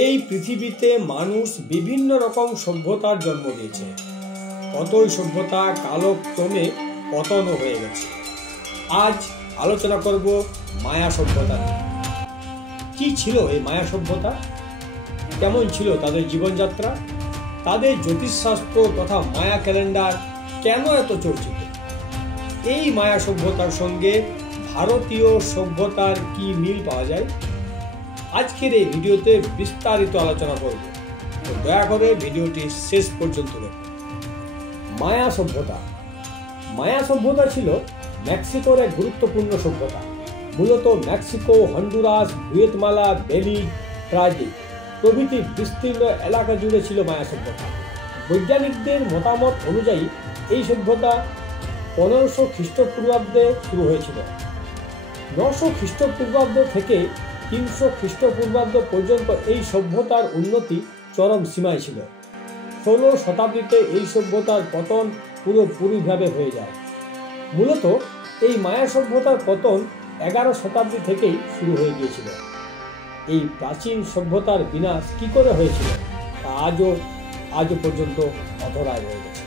এই পৃথিবীতে মানুষ বিভিন্ন রকম সভ্যতার জন্ম দিয়েছে। কতই সভ্যতা কালক্রমে পতন হয়ে গেছে। আজ আলোচনা করব মায়া সভ্যতা নিয়ে। কি ছিল এই মায়া সভ্যতা, কেমন ছিল তাদের জীবনযাত্রা, তাদের জ্যোতিষশাস্ত্র তথা মায়া ক্যালেন্ডার কেন এত চর্চিত, এই মায়া সভ্যতার সঙ্গে ভারতীয় সভ্যতার কি মিল পাওয়া যায়, আজকের এই ভিডিওতে বিস্তারিত আলোচনা করব। তো দয়া করে ভিডিওটি শেষ পর্যন্ত দেখুন। মায়া সভ্যতা। মায়া সভ্যতা ছিল মেক্সিকোর এক গুরুত্বপূর্ণ সভ্যতা। মূলত মেক্সিকো, হন্ডুরাস, গুয়েতমালা, বেলিজ, প্রায়দ্বীপ প্রভৃতি বিস্তীর্ণ এলাকা জুড়ে ছিল মায়া সভ্যতা। বৈজ্ঞানিকদের মতামত অনুযায়ী এই সভ্যতা 1500 খ্রিস্টপূর্বাব্দে শুরু হয়েছিল। 900 খ্রিস্টপূর্বাব্দ থেকে 300 খ্রিস্টপূর্বাব্দ পর্যন্ত এই সভ্যতার উন্নতি চরম সীমায় ছিল। 16 শতাব্দীতে এই সভ্যতার পতন পুরোপুরিভাবে হয়ে যায়। মূলত এই মায়া সভ্যতার পতন 11 শতাব্দী থেকেই শুরু হয়ে গিয়েছিল। এই প্রাচীন সভ্যতার বিনাশ কি করে হয়েছিল তা আজও পর্যন্ত অধরায় রয়ে গেছে।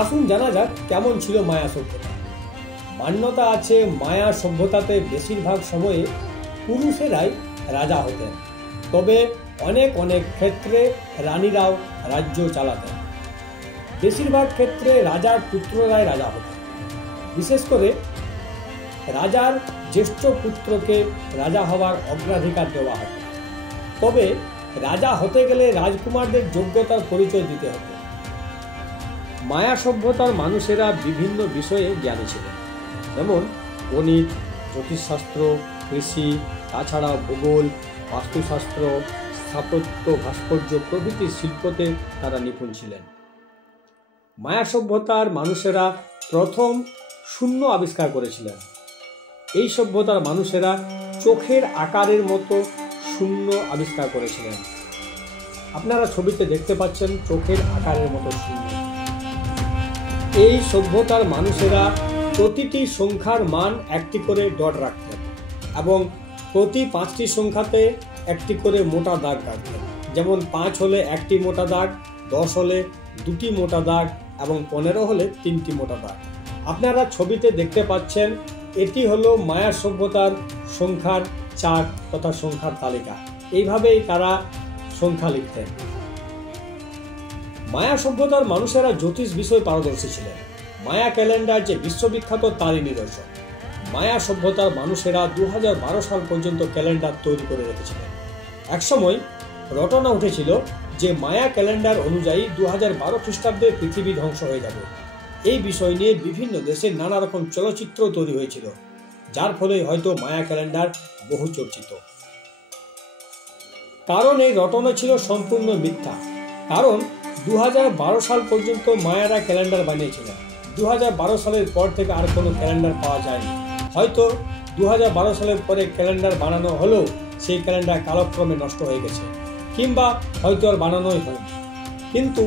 আসুন জানা যাক কেমন ছিল মায়া সভ্যতা। মান্যতা আছে মায়া সভ্যতাতে বেশিরভাগ সময়ে পুরুষেরাই রাজা হতেন, তবে অনেক ক্ষেত্রে রানীরাও রাজ্য চালাতেন। বেশিরভাগ ক্ষেত্রে রাজার পুত্ররাই রাজা হতেন। বিশেষ করে রাজার জ্যেষ্ঠ পুত্রকে রাজা হওয়ার অগ্রাধিকার দেওয়া হতো। তবে রাজা হতে গেলে রাজকুমারদের যোগ্যতার পরিচয় দিতে হতো। মায়া সভ্যতার মানুষেরা বিভিন্ন বিষয়ে জ্ঞানী ছিলেন, যেমন গণিত, জ্যোতিষশাস্ত্র, কৃষি, তাছাড়া ভূগোল, বাস্তুশাস্ত্র, স্থাপত্য, ভাস্কর্য প্রভৃতি শিল্পতে তারা নিপুণ ছিলেন। মায়া সভ্যতার মানুষেরা প্রথম শূন্য আবিষ্কার করেছিলেন। এই সভ্যতার মানুষেরা চোখের আকারের মতো শূন্য আবিষ্কার করেছিলেন। আপনারা ছবিতে দেখতে পাচ্ছেন চোখের আকারের মতো শূন্য। এই সভ্যতার মানুষেরা প্রতিটি সংখ্যার মান একটি করে ডট রাখতেন এবং প্রতি 5টি সংখ্যাতে একটি করে মোটা দাগ রাখতেন। যেমন 5 হলে একটি মোটা দাগ, 10 হলে 2টি মোটা দাগ এবং 15 হলে 3টি মোটা দাগ। আপনারা ছবিতে দেখতে পাচ্ছেন এটি হলো মায়া সভ্যতার সংখ্যার চার্ট তথা সংখ্যার তালিকা। এইভাবেই তারা সংখ্যা লিখতেন। মায়া সভ্যতার মানুষেরা জ্যোতিষ বিষয়ে পারদর্শী ছিলেন। মায়া ক্যালেন্ডার যে বিশ্ববিখ্যাত তারই নিদর্শন। মায়া সভ্যতার মানুষেরা 2012 সাল পর্যন্ত ক্যালেন্ডার তৈরি করে রেখেছিলেন। একসময় রটনা উঠেছিল যে মায়া ক্যালেন্ডার অনুযায়ী 2012 খ্রিস্টাব্দে পৃথিবী ধ্বংস হয়ে যাবে। এই বিষয় নিয়ে বিভিন্ন দেশে নানা রকম চলচ্চিত্র তৈরি হয়েছিল, যার ফলে হয়তো মায়া ক্যালেন্ডার বহু চর্চিত। কারণ এই রটনা ছিল সম্পূর্ণ মিথ্যা। কারণ 2012 সাল পর্যন্ত মায়ারা ক্যালেন্ডার বানিয়েছিলেন। 2012 সালের পর থেকে আর কোনো ক্যালেন্ডার পাওয়া যায়নি। হয়তো 2012 সালের পরে ক্যালেন্ডার বানানো হলেও সেই ক্যালেন্ডার কালক্রমে নষ্ট হয়ে গেছে, কিংবা হয়তো আর বানানোই হয়নি। কিন্তু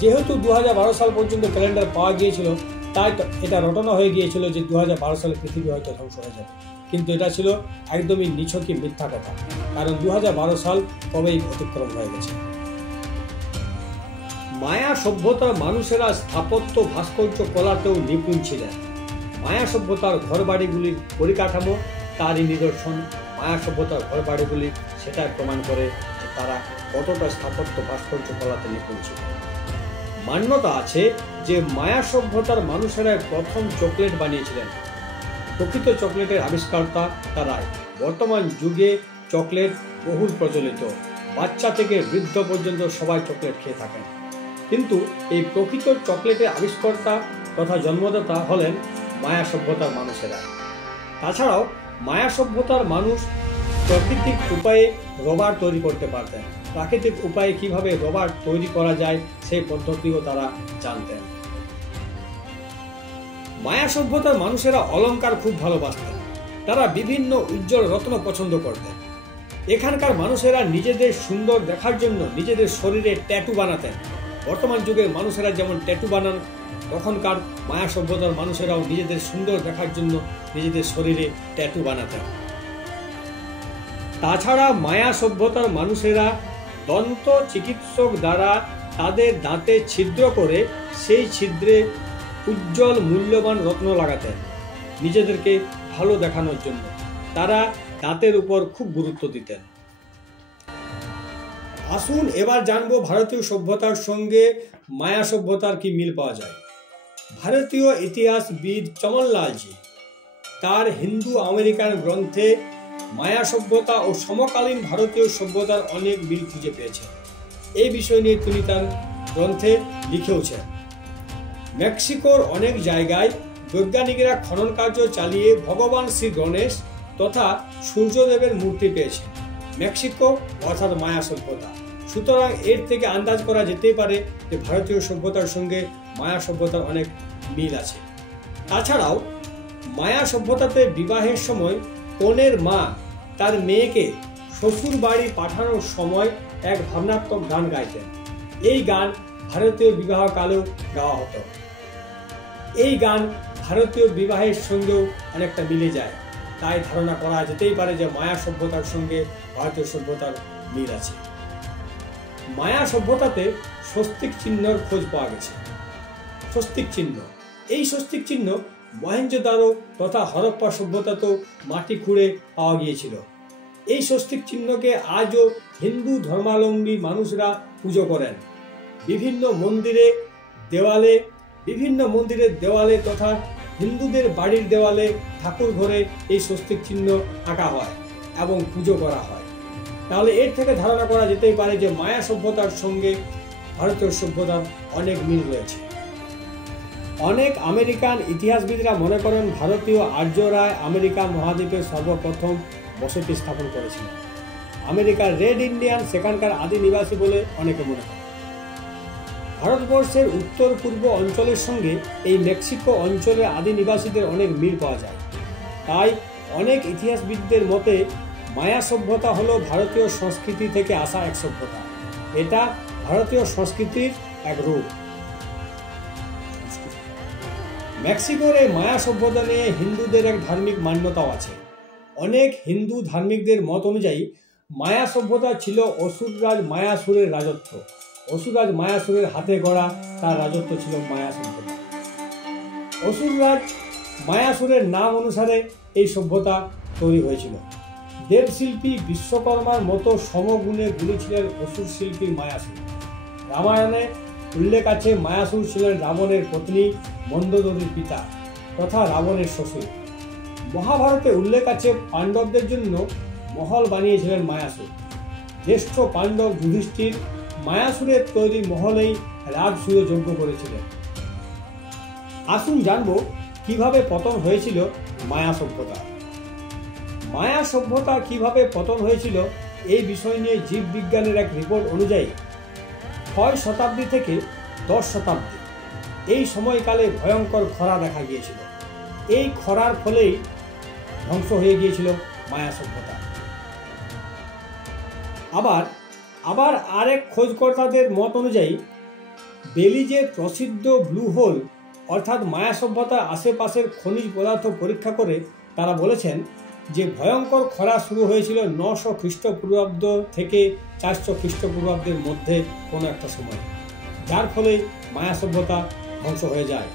যেহেতু 2012 সাল পর্যন্ত ক্যালেন্ডার পাওয়া গিয়েছিল, তাই এটা রটনা হয়ে গিয়েছিল যে 2012 সালে পৃথিবী হয়তো ধ্বংস হয়ে যাবে। কিন্তু এটা ছিল একদমই নিছকই মিথ্যা কথা, কারণ 2012 সাল কবেই অতিক্রম হয়ে গেছে। মায়া সভ্যতার মানুষেরা স্থাপত্য, ভাস্কর্য কলাতেও নিপুণ ছিলেন। মায়া সভ্যতার ঘরবাড়িগুলির পরিকাঠামো তারই নিদর্শন। মায়া সভ্যতার ঘরবাড়িগুলি সেটাই প্রমাণ করে যে তারা কতটা স্থাপত্য, ভাস্কর্য কলাতে নিপুণ ছিল। মান্যতা আছে যে মায়া সভ্যতার মানুষেরা প্রথম চকলেট বানিয়েছিলেন। প্রকৃত চকলেটের আবিষ্কর্তা তারাই। বর্তমান যুগে চকলেট বহুল প্রচলিত, বাচ্চা থেকে বৃদ্ধ পর্যন্ত সবাই চকলেট খেয়ে থাকেন। কিন্তু এই প্রকৃত চকলেটের আবিষ্কর্তা তথা জন্মদাতা হলেন মায়া সভ্যতার মানুষেরা। তাছাড়াও মায়া সভ্যতার মানুষ প্রাকৃতিক উপায়ে রবার তৈরি করতে পারতেন। প্রাকৃতিক উপায়ে কিভাবে রবার তৈরি করা যায় সেই পদ্ধতিও তারা জানতেন। মায়া সভ্যতার মানুষেরা অলংকার খুব ভালোবাসতেন। তারা বিভিন্ন উজ্জ্বল রত্ন পছন্দ করতেন। এখানকার মানুষেরা নিজেদের সুন্দর দেখার জন্য নিজেদের শরীরে ট্যাটু বানাতেন। বর্তমান যুগের মানুষেরা যেমন ট্যাটু বানান, তখনকার মায়া সভ্যতার মানুষেরাও নিজেদের সুন্দর দেখার জন্য নিজেদের শরীরে ট্যাটু বানাতেন। তাছাড়া মায়া সভ্যতার মানুষেরা দন্ত চিকিৎসক দ্বারা তাদের দাঁতে ছিদ্র করে সেই ছিদ্রে উজ্জ্বল মূল্যবান রত্ন লাগাতেন নিজেদেরকে ভালো দেখানোর জন্য। তারা দাঁতের উপর খুব গুরুত্ব দিতেন। আসুন এবার জানবো ভারতীয় সভ্যতার সঙ্গে মায়া সভ্যতার কি মিল পাওয়া যায়। ভারতীয় ইতিহাসবিদ চমনলালজি তার হিন্দু আমেরিকান গ্রন্থে মায়া সভ্যতা ও সমকালীন ভারতীয় সভ্যতার অনেক মিল খুঁজে পেয়েছেন। এই বিষয় নিয়ে তিনি তার গ্রন্থে লিখেওছেন। মেক্সিকোর অনেক জায়গায় বৈজ্ঞানিকরা খনন কার্য চালিয়ে ভগবান শ্রী গণেশ তথা সূর্যদেবের মূর্তি পেয়েছে মেক্সিকো অর্থাৎ মায়া সভ্যতা। সুতরাং এর থেকে আন্দাজ করা যেতেই পারে যে ভারতীয় সভ্যতার সঙ্গে মায়া সভ্যতার অনেক মিল আছে। তাছাড়াও মায়া সভ্যতাতে বিবাহের সময় কনের মা তার মেয়েকে শ্বশুর বাড়ি পাঠানোর সময় এক ভাবনাত্মক গান গাইতেন। এই গান ভারতীয় বিবাহ কালেও গাওয়া হতো। এই গান ভারতীয় বিবাহের সঙ্গেও অনেকটা মিলে যায়। তাই ধারণা করা যেতেই পারে যে মায়া সভ্যতার সঙ্গে ভারতীয় সভ্যতার মিল আছে। মায়া সভ্যতাতে স্বস্তিক চিহ্নের খোঁজ পাওয়া গেছে। স্বস্তিক চিহ্ন, এই স্বস্তিক চিহ্ন মহেঞ্জোদারো তথা হরপ্পা সভ্যতাতেও মাটি খুঁড়ে পাওয়া গিয়েছিল। এই স্বস্তিক চিহ্নকে আজও হিন্দু ধর্মাবলম্বী মানুষরা পুজো করেন। বিভিন্ন মন্দিরের দেওয়ালে তথা হিন্দুদের বাড়ির দেওয়ালে ঠাকুর ঘরে এই স্বস্তিক চিহ্ন আঁকা হয় এবং পুজো করা হয়। তাহলে এর থেকে ধারণা করা যেতেই পারে যে মায়া সভ্যতার সঙ্গে ভারতীয় সভ্যতার অনেক মিল রয়েছে। অনেক আমেরিকান ইতিহাসবিদরা মনে করেন ভারতীয় আর্যরাই আমেরিকা মহাদ্বীপে সর্বপ্রথম বসতি স্থাপন করেছিলেন। আমেরিকার রেড ইন্ডিয়ান সেখানকার আদি নিবাসী বলে অনেকে মনে করেন। ভারতবর্ষের উত্তর পূর্ব অঞ্চলের সঙ্গে এই মেক্সিকো অঞ্চলের আদি নিবাসীদের অনেক মিল পাওয়া যায়। তাই অনেক ইতিহাসবিদদের মতে মায়া সভ্যতা হলো ভারতীয় সংস্কৃতি থেকে আসা এক সভ্যতা। এটা ভারতীয় সংস্কৃতির এক রূপ। মেক্সিকোর এই মায়া সভ্যতা নিয়ে হিন্দুদের এক ধার্মিক মান্যতাও আছে। অনেক হিন্দু ধার্মিকদের মত অনুযায়ী মায়া সভ্যতা ছিল অসুররাজ মায়াসুরের রাজত্ব। অসুররাজ মায়াসুরের হাতে গড়া তার রাজত্ব ছিল মায়া সভ্যতা। অসুররাজ মায়াসুরের নাম অনুসারে এই সভ্যতা তৈরি হয়েছিল। দেবশিল্পী বিশ্বকর্মার মতো সমগুণে গুণী ছিলেন অসুর শিল্পী মায়াসুর। রামায়ণে উল্লেখ আছে মায়াসুর ছিলেন রাবণের পত্নী মন্দোদরীর পিতা তথা রাবণের শ্বশুর। মহাভারতে উল্লেখ আছে পাণ্ডবদের জন্য মহল বানিয়েছিলেন মায়াসুর। জ্যেষ্ঠ পাণ্ডব যুধিষ্ঠির মায়াসুরের তৈরি মহলেই রাজসূয় যজ্ঞ করেছিলেন। আসুন জানবো কিভাবে পতন হয়েছিল মায়া সভ্যতা। মায়া সভ্যতা কিভাবে পতন হয়েছিল এই বিষয় নিয়ে জীববিজ্ঞানের এক রিপোর্ট অনুযায়ী 6 শতাব্দী থেকে 10 শতাব্দী এই সময়কালে ভয়ঙ্কর খরা দেখা গিয়েছিল। এই খরার ফলেই ধ্বংস হয়ে গিয়েছিল মায়া সভ্যতা। আবার আরেক খোঁজকর্তাদের মত অনুযায়ী বেলিজের প্রসিদ্ধ ব্লু হোল অর্থাৎ মায়া সভ্যতার আশেপাশের খনিজ পদার্থ পরীক্ষা করে তারা বলেছেন যে ভয়ঙ্কর খরা শুরু হয়েছিল 900 খ্রিস্টপূর্বাব্দ থেকে 400 খ্রিস্টপূর্বাব্দের মধ্যে কোনো একটা সময়, যার ফলে মায়া সভ্যতা ধ্বংস হয়ে যায়।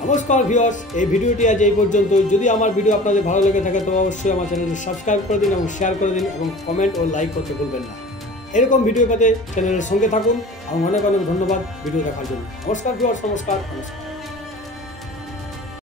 নমস্কার ভিউয়ার্স, এই ভিডিওটি আজ এই পর্যন্ত। যদি আমার ভিডিও আপনাদের ভালো লেগে থাকে তবে অবশ্যই আমার চ্যানেলটি সাবস্ক্রাইব করে দিন এবং শেয়ার করে দিন এবং কমেন্ট ও লাইক করতে ভুলবেন না। এরকম ভিডিও পেতে চ্যানেলের সঙ্গে থাকুন এবং অনেক অনেক ধন্যবাদ ভিডিও দেখার জন্য। নমস্কার ভিউয়ার্স, নমস্কার।